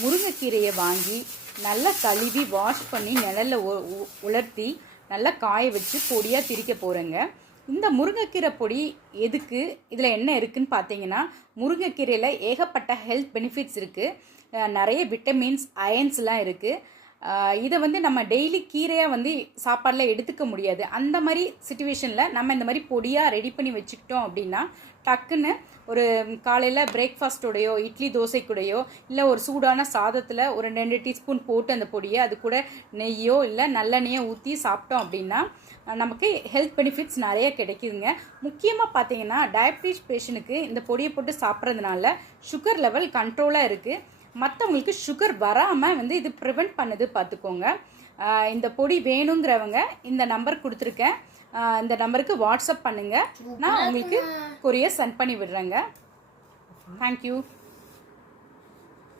முருங்கைக்கீரையை வாங்கி நல்லா கழுவி வாஷ் பண்ணி நிழல்ல உலர்த்தி நல்லா காய வச்சு பொடியாக திரிக்க போகிறேங்க. இந்த முருங்கைக்கீரை பொடி எதுக்கு, இதில் என்ன இருக்குதுன்னு பார்த்தீங்கன்னா, முருங்கைக்கீரையில் ஏகப்பட்ட ஹெல்த் பெனிஃபிட்ஸ் இருக்குது. நிறைய விட்டமின்ஸ், அயன்ஸ்லாம் இருக்குது. இதை நம்ம டெய்லி கீரையாக சாப்பாடில் எடுத்துக்க முடியாது. அந்த மாதிரி சுச்சுவேஷனில் நம்ம இந்த மாதிரி பொடியாக ரெடி பண்ணி வச்சுக்கிட்டோம் அப்படின்னா டக்குன்னு ஒரு காலையில் பிரேக்ஃபாஸ்ட்டோடையோ இட்லி தோசைக்கூடையோ இல்லை ஒரு சூடான சாதத்தில் ஒரு 2 டீஸ்பூன் போட்டு அந்த பொடியை அது கூட நெய்யோ இல்லை நல்லெண்ணெயோ ஊற்றி சாப்பிட்டோம் அப்படின்னா நமக்கு ஹெல்த் பெனிஃபிட்ஸ் நிறைய கிடைக்குதுங்க. முக்கியமாக பார்த்தீங்கன்னா டயபிட்டிஸ் பேஷண்ட்டுக்கு இந்த பொடியை போட்டு சாப்பிட்றதுனால சுகர் லெவல் கண்ட்ரோலாக இருக்குது. மற்றவங்களுக்கு சுகர் வராமல் இது ப்ரிவெண்ட் பண்ணுது பார்த்துக்கோங்க. இந்த பொடி வேணுங்கிறவங்க இந்த நம்பர் கொடுத்துருக்கேன். இந்த நம்பருக்கு வாட்ஸ்அப் பண்ணுங்கள். நான் உங்களுக்கு கொரியர் சென்ட் பண்ணி விடுறேங்க. தேங்க்யூ.